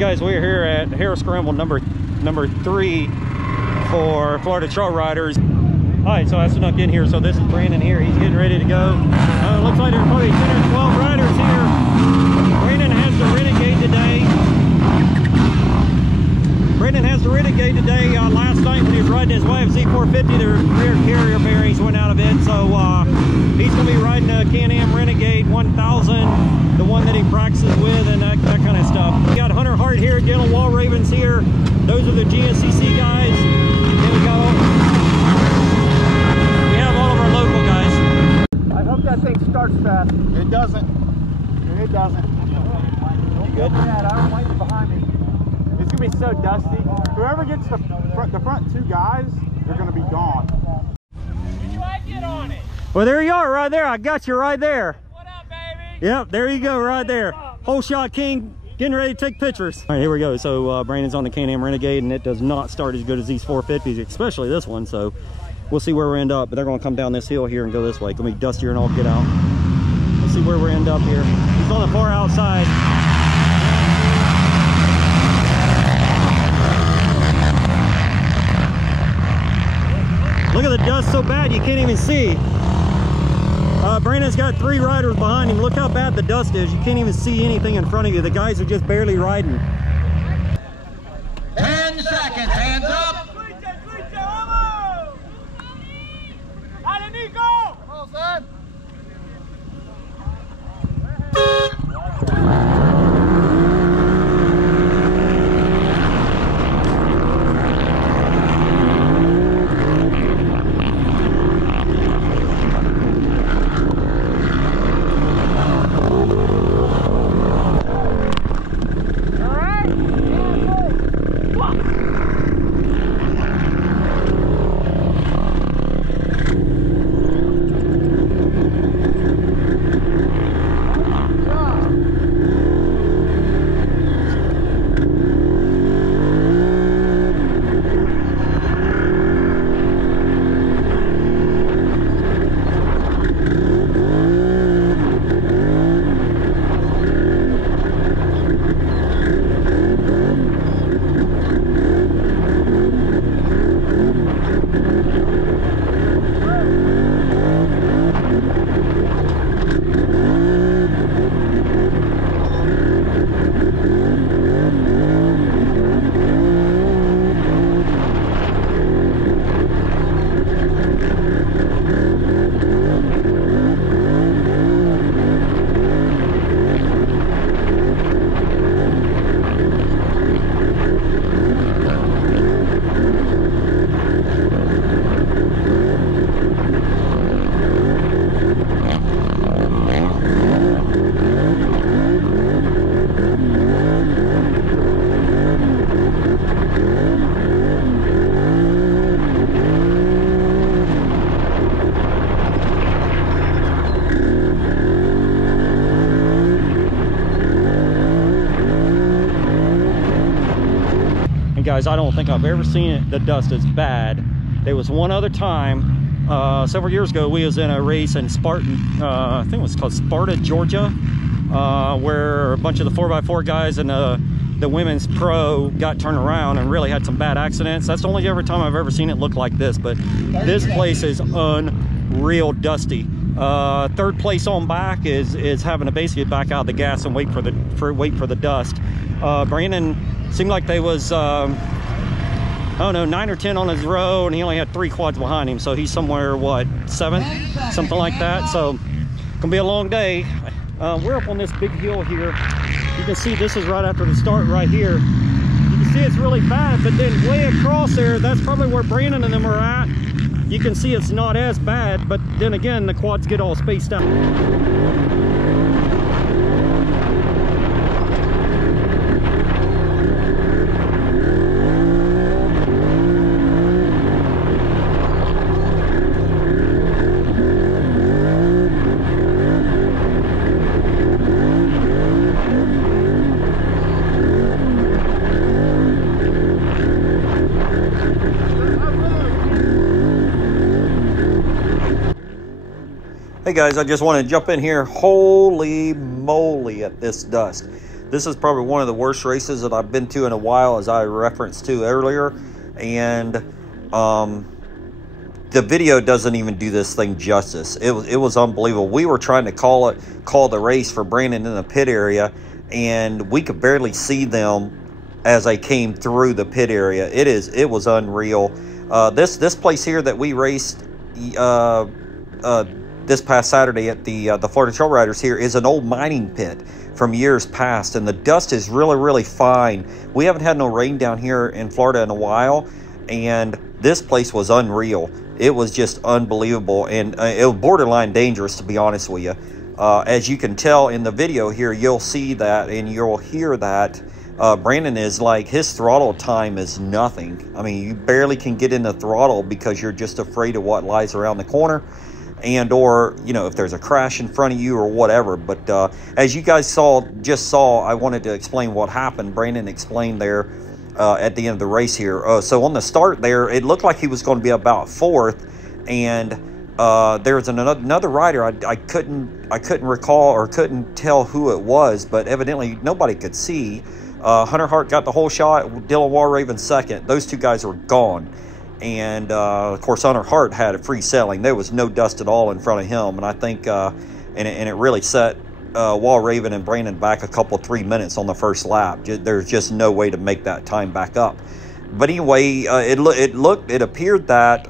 Guys, we're here at Hare Scramble number 3 for Florida Trail Riders. Alright, so I snuck in here. So this is Brandon here. He's getting ready to go. Looks like there's probably 10 or 12 riders here. Brandon has the Renegade today. Last night when he was riding his YFZ 450, the rear carrier bearings went out of it. So he's going to be riding a Can-Am Renegade 1000, the one that he practices with and that kind of stuff. We got Hunter Hart here, Dylan Wall Ravens here. Those are the GNCC guys. Then we have all of our local guys. I hope that thing starts fast. It doesn't. It doesn't. You good? Yeah, I'm waiting behind me. It's gonna be so dusty. Whoever gets the front two guys, they're gonna be gone. Did you get on it? Well, there you are, right there. I got you right there. What up, baby? Yep, there you go, right there. Whole shot king, getting ready to take pictures. All right, here we go. So Brandon's on the Can-Am Renegade, and it does not start as good as these 450s, especially this one. So we'll see where we end up. But they're going to come down this hill here and go this way. It's going to be dustier and all get out. Let's see where we end up here. He's on the far outside. Look at the dust so bad you can't even see. Brandon's got 3 riders behind him. Look how bad the dust is. You can't even see anything in front of you. The guys are just barely riding. 10 seconds, hands up. Come on, son. Guys, I don't think I've ever seen it, the dust as bad. There was one other time several years ago. We was in a race in Spartan, I think it was called Sparta, Georgia, where a bunch of the 4x4 guys and the women's pro got turned around and really had some bad accidents. That's the only ever time I've ever seen it look like this, but this place is unreal dusty. Third place on back is having to basically back out the gas and wait for the dust. Brandon seemed like they was I don't know, 9 or 10 on his row, and he only had 3 quads behind him, so he's somewhere, what, 7, something like that. So gonna be a long day. We're up on this big hill here. You can see this is right after the start right here. You can see it's really bad, but then way across there, that's probably where Brandon and them are at. You can see it's not as bad, but then again, the quads get all spaced out. Hey guys, I just want to jump in here. Holy moly at this dust. This is probably one of the worst races that I've been to in a while, as I referenced to earlier. And the video doesn't even do this thing justice. It was unbelievable. We were trying to call the race for Brandon in the pit area, and we could barely see them as they came through the pit area. It was unreal. This place here that we raced this past Saturday at the Florida Trail Riders here is an old mining pit from years past, and the dust is really fine. We haven't had no rain down here in Florida in a while, and this place was unreal. It was just unbelievable, and it was borderline dangerous, to be honest with you. As you can tell in the video here, you'll see that and you'll hear that Brandon is like, his throttle time is nothing. I mean, you barely can get in the throttle because you're just afraid of what lies around the corner, and or, you know, if there's a crash in front of you or whatever. But as you guys just saw, I wanted to explain what happened. Brandon explained there at the end of the race here. So on the start there, it looked like he was going to be about fourth, and there was another rider. I couldn't recall or couldn't tell who it was, but evidently nobody could see. Hunter Hart got the whole shot. Dylan Walraven second. Those two guys were gone. And of course, Hunter Hart had a free sailing. There was no dust at all in front of him, and I think and it really set Walraven and Brandon back a couple 3 minutes on the first lap. There's just no way to make that time back up. But anyway, it appeared that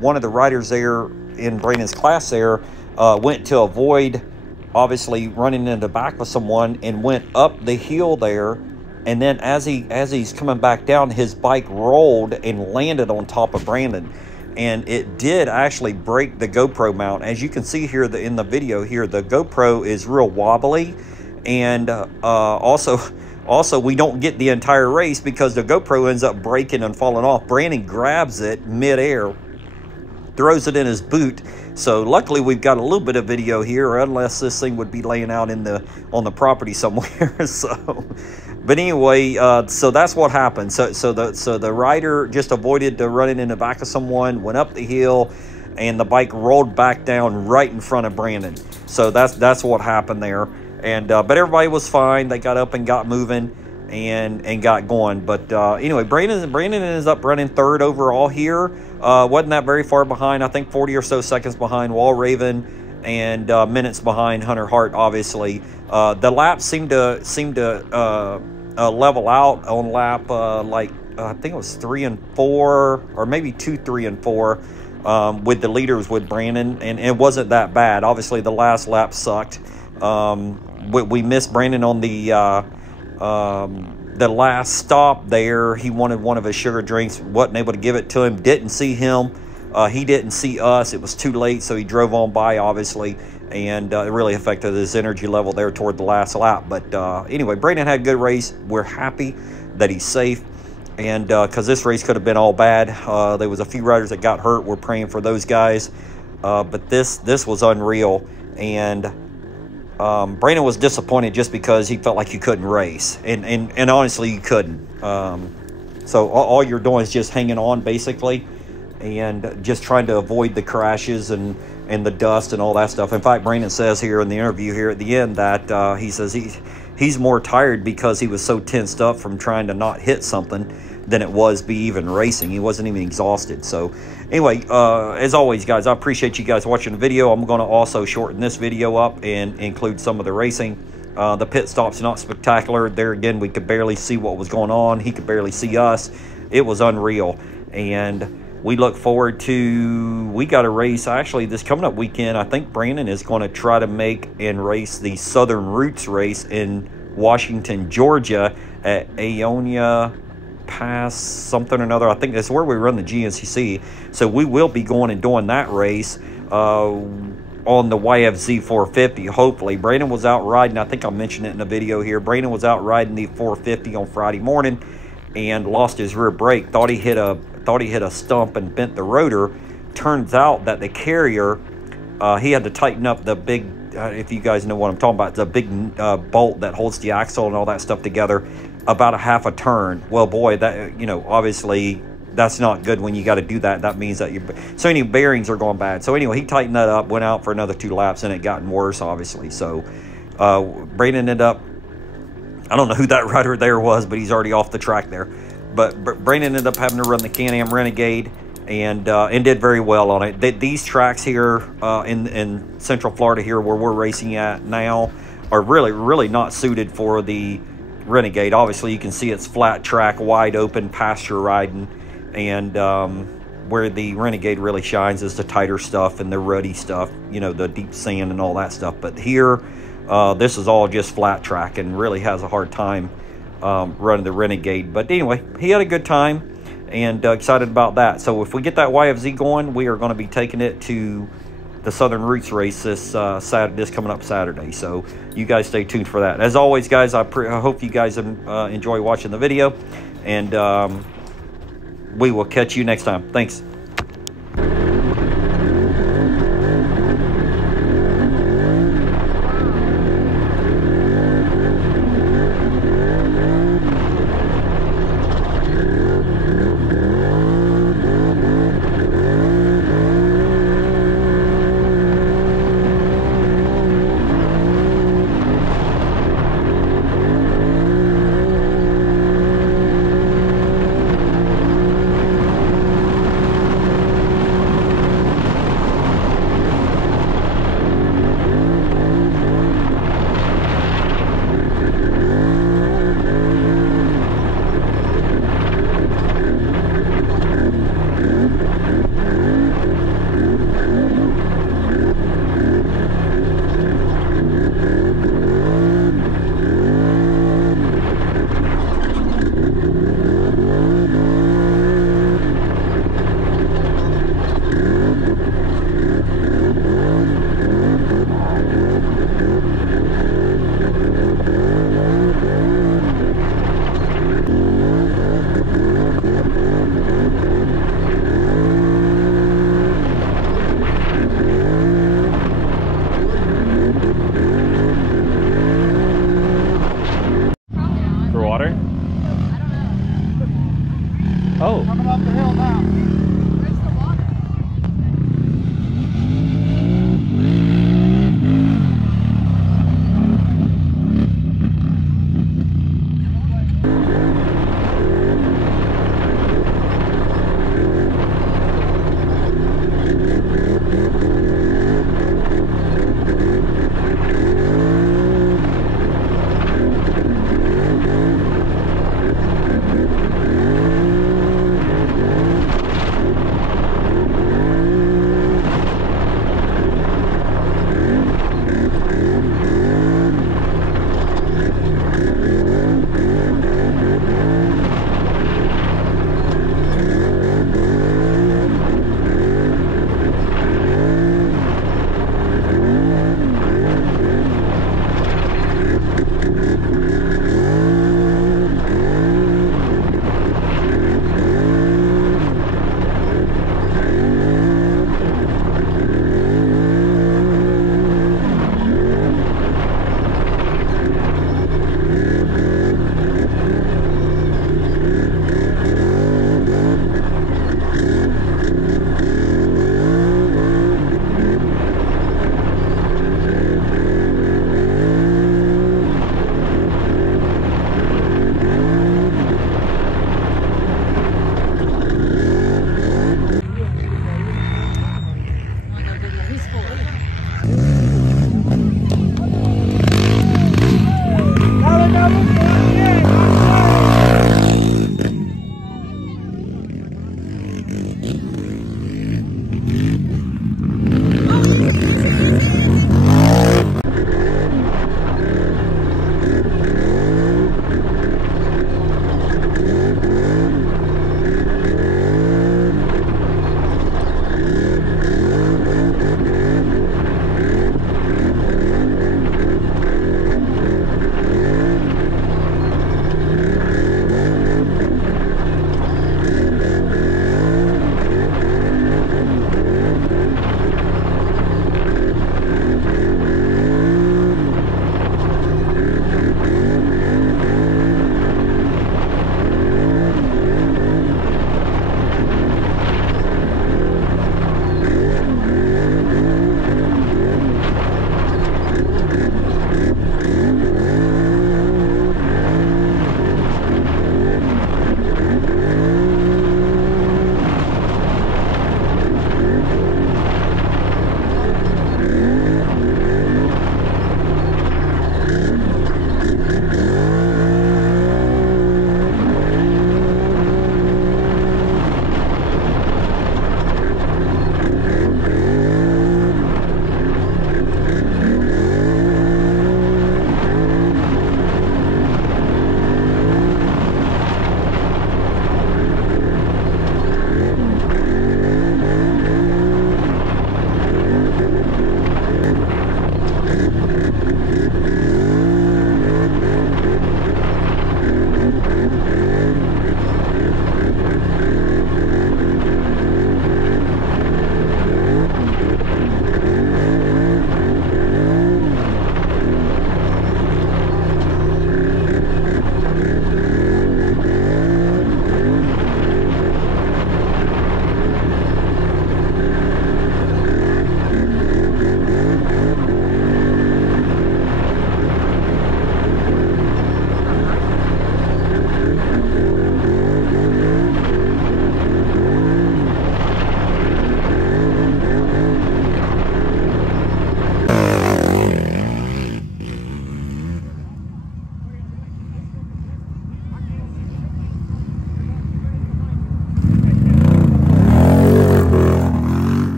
one of the riders there in Brandon's class there went to avoid obviously running into the back of someone, and went up the hill there. And then as he's coming back down, his bike rolled and landed on top of Brandon. And it did actually break the GoPro mount. As you can see here in the video here, the GoPro is real wobbly. And also we don't get the entire race because the GoPro ends up breaking and falling off. Brandon grabs it midair, throws it in his boot. So luckily we've got a little bit of video here, unless this thing would be laying out on the property somewhere. So, but anyway, so that's what happened. So the rider just avoided running in the back of someone, went up the hill, and the bike rolled back down right in front of Brandon. So that's what happened there. And but everybody was fine. They got up and got moving and got going. But anyway, Brandon ends up running third overall here. Wasn't that very far behind. I think 40 or so seconds behind Walraven, and minutes behind Hunter Hart, obviously. The laps seemed to level out on lap I think it was 3 and 4, or maybe 2, 3, and 4, with the leaders with Brandon, and it wasn't that bad. Obviously the last lap sucked. We missed Brandon on the last stop there. He wanted one of his sugar drinks, wasn't able to give it to him, didn't see him. He didn't see us. It was too late, so he drove on by, obviously, and it really affected his energy level there toward the last lap. But anyway, Brandon had a good race. We're happy that he's safe, and because this race could have been all bad. There was a few riders that got hurt. We're praying for those guys. But this was unreal, and Brandon was disappointed just because he felt like you couldn't race, and honestly you couldn't. So all you're doing is just hanging on, basically, and just trying to avoid the crashes and the dust and all that stuff. In fact, Brandon says here in the interview here at the end that he says he's more tired because he was so tensed up from trying to not hit something than it was be even racing. He wasn't even exhausted. So anyway, as always, guys, I appreciate you guys watching the video. I'm going to also shorten this video up and include some of the racing. The pit stop's not spectacular. There again, we could barely see what was going on. He could barely see us. It was unreal. And we look forward to, we got a race actually this coming up weekend. I think Brandon is going to try to make and race the Southern Roots race in Washington, Georgia at Aonia Pass something or another. I think that's where we run the GNCC. So we will be going and doing that race on the YFZ 450, hopefully. Brandon was out riding, I think I mentioned it in the video here, Brandon was out riding the 450 on Friday morning and lost his rear brake. Thought he hit a stump and bent the rotor. Turns out that the carrier, he had to tighten up the big, if you guys know what I'm talking about, the big bolt that holds the axle and all that stuff together, about a half a turn. Well, boy, that, you know, obviously that's not good when you got to do that. That means that so any bearings are going bad. So anyway, he tightened that up, went out for another 2 laps, and it gotten worse, obviously. So Brandon ended up, I don't know who that rider there was, but he's already off the track there. But Brandon ended up having to run the Can-Am Renegade and did very well on it. These tracks here in Central Florida here where we're racing at now are really not suited for the Renegade. Obviously, you can see it's flat track, wide open, pasture riding, and where the Renegade really shines is the tighter stuff and the ruddy stuff, you know, the deep sand and all that stuff. But here, this is all just flat track and really has a hard time running the Renegade. But anyway, he had a good time and excited about that. So if we get that YFZ going, we are going to be taking it to the Southern Roots race this coming up Saturday. So you guys stay tuned for that. As always, guys, I hope you guys enjoy watching the video, and we will catch you next time. Thanks.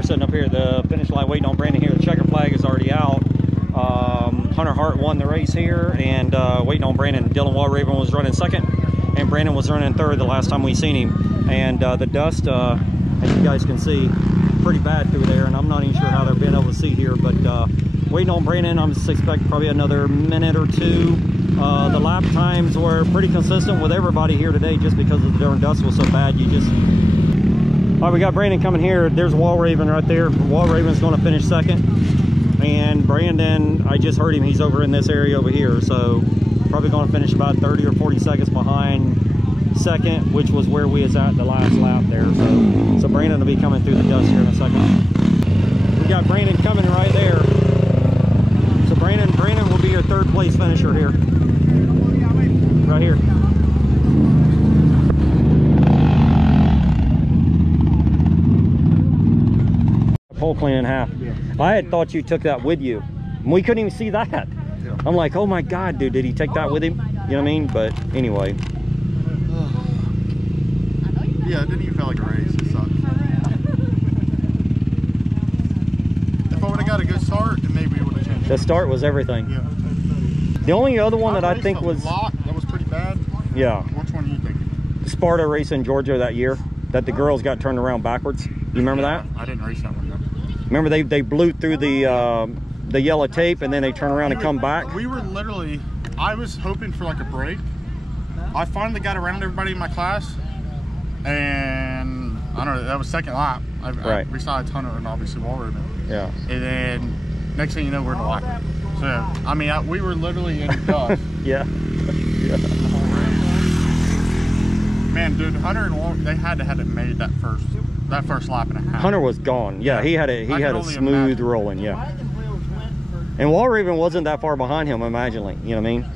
we're sitting up here at the finish line waiting on Brandon here. The checker flag is already out. Hunter Hart won the race here, and waiting on Brandon. Dylan Walraven was running second, and Brandon was running third the last time we seen him. And the dust, as you guys can see, pretty bad through there, and I'm not even sure how they're being able to see here, but waiting on Brandon. I'm expecting probably another minute or two. The lap times were pretty consistent with everybody here today just because of the darn dust was so bad. All right, we got Brandon coming here. There's Walraven right there. Walraven's going to finish second. And Brandon, I just heard him, he's over in this area over here. So probably going to finish about 30 or 40 seconds behind second, which was where we was at the last lap there. So Brandon will be coming through the dust here in a second. We got Brandon coming right there. So Brandon will be your third place finisher here. Right here. Pole clean in half. Yeah. I had thought you took that with you. We couldn't even see that. Yeah. I'm like, oh my God, dude, did he take that with him? You know what I mean? But anyway. Yeah, it didn't even feel like a race. It sucked. If I would have got a good start, then maybe it would have changed. The start was everything. Yeah. The only other one that I think was... That was pretty bad. Yeah. Which one are you thinking? Sparta race in Georgia that year, that the girls got turned around backwards. You remember that? I didn't race that one though. Remember they blew through the yellow tape and then they turn around and come back? We were literally, I was hoping for like a break. I finally got around everybody in my class, and I don't know, that was second lap. Right. Besides Hunter and obviously Walraven. Yeah. And then next thing you know, we're in the locker. So, I mean, we were literally in the dust. Yeah. Yeah. Man, dude, Hunter and Walraven, they had to have it made that first lap and a half. Hunter was gone. Yeah, he had a smooth rolling. Yeah. And Walraven wasn't that far behind him, imaginally. You know what I mean?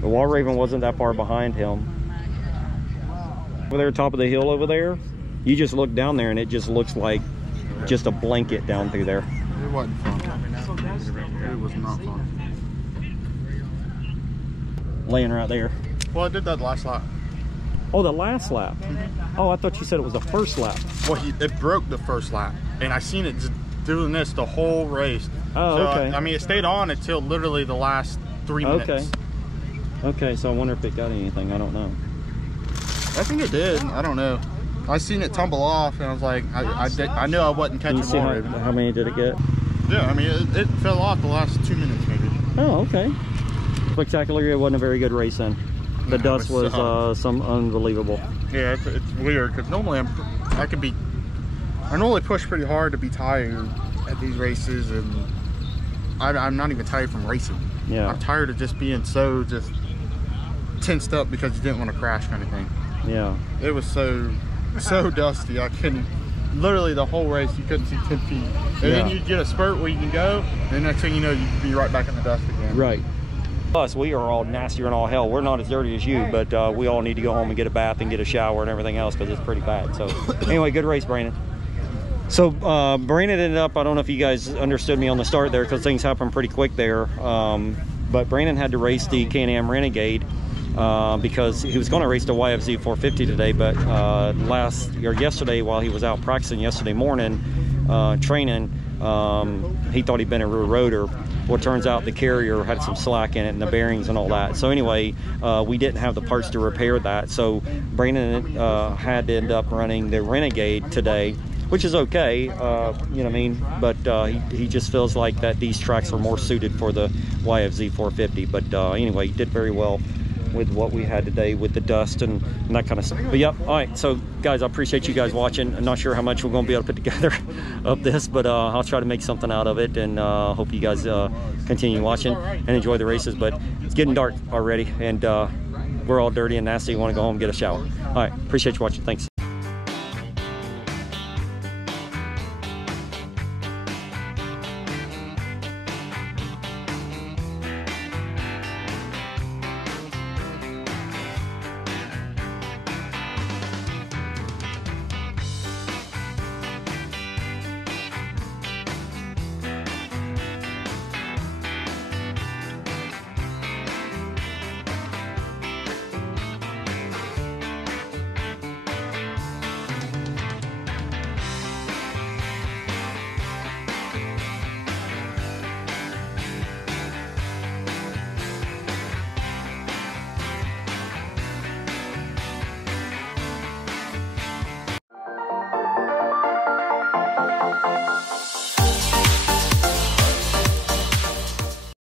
The Walraven wasn't that far behind him. Over there, top of the hill over there, you just look down there and it just looks like just a blanket down through there. It wasn't fun. It was not fun. Laying right there. Well, I did that last lap. Oh, the last lap. Oh, I thought you said it was the first lap. Well, it broke the first lap, and I seen it just doing this the whole race. Oh, so, okay. I mean, it stayed on until literally the last 3 minutes. Okay. Okay, so I wonder if it got anything. I don't know. I think it did. I don't know. I seen it tumble off, and I was like, I knew I wasn't catching Walraven. How many did it get? Yeah, I mean, it fell off the last 2 minutes, maybe. Oh, okay. Spectacular. It wasn't a very good race then. The dust was some unbelievable. Yeah, it's weird because normally I normally push pretty hard to be tired at these races, and I'm not even tired from racing. Yeah. I'm tired of just being so just tensed up because you didn't want to crash kind of thing. Yeah. It was so dusty. I couldn't, literally the whole race you couldn't see 10 feet. And then you get a spurt where you can go, and the next thing you know, you can be right back in the dust again. Right. Us, we are all nastier and all hell. We're not as dirty as you, but we all need to go home and get a bath and get a shower and everything else because it's pretty bad. So anyway, good race, Brandon. So Brandon ended up, I don't know if you guys understood me on the start there because things happened pretty quick there. But Brandon had to race the Can-Am Renegade because he was going to race the YFZ 450 today, but yesterday while he was out practicing yesterday morning, training, he thought he'd been a rear rotor. Well, it turns out the carrier had some slack in it and the bearings and all that. So anyway, we didn't have the parts to repair that. So Brandon had to end up running the Renegade today, which is okay, you know what I mean? But he just feels like that these tracks are more suited for the YFZ 450. But anyway, he did very well with what we had today with the dust and that kind of stuff. But yep, all right, so guys, I appreciate you guys watching. I'm not sure how much we're gonna be able to put together of this, but I'll try to make something out of it, and hope you guys continue watching and enjoy the races. But it's getting dark already, and we're all dirty and nasty. Want to go home and get a shower. All right, appreciate you watching. Thanks. Bye.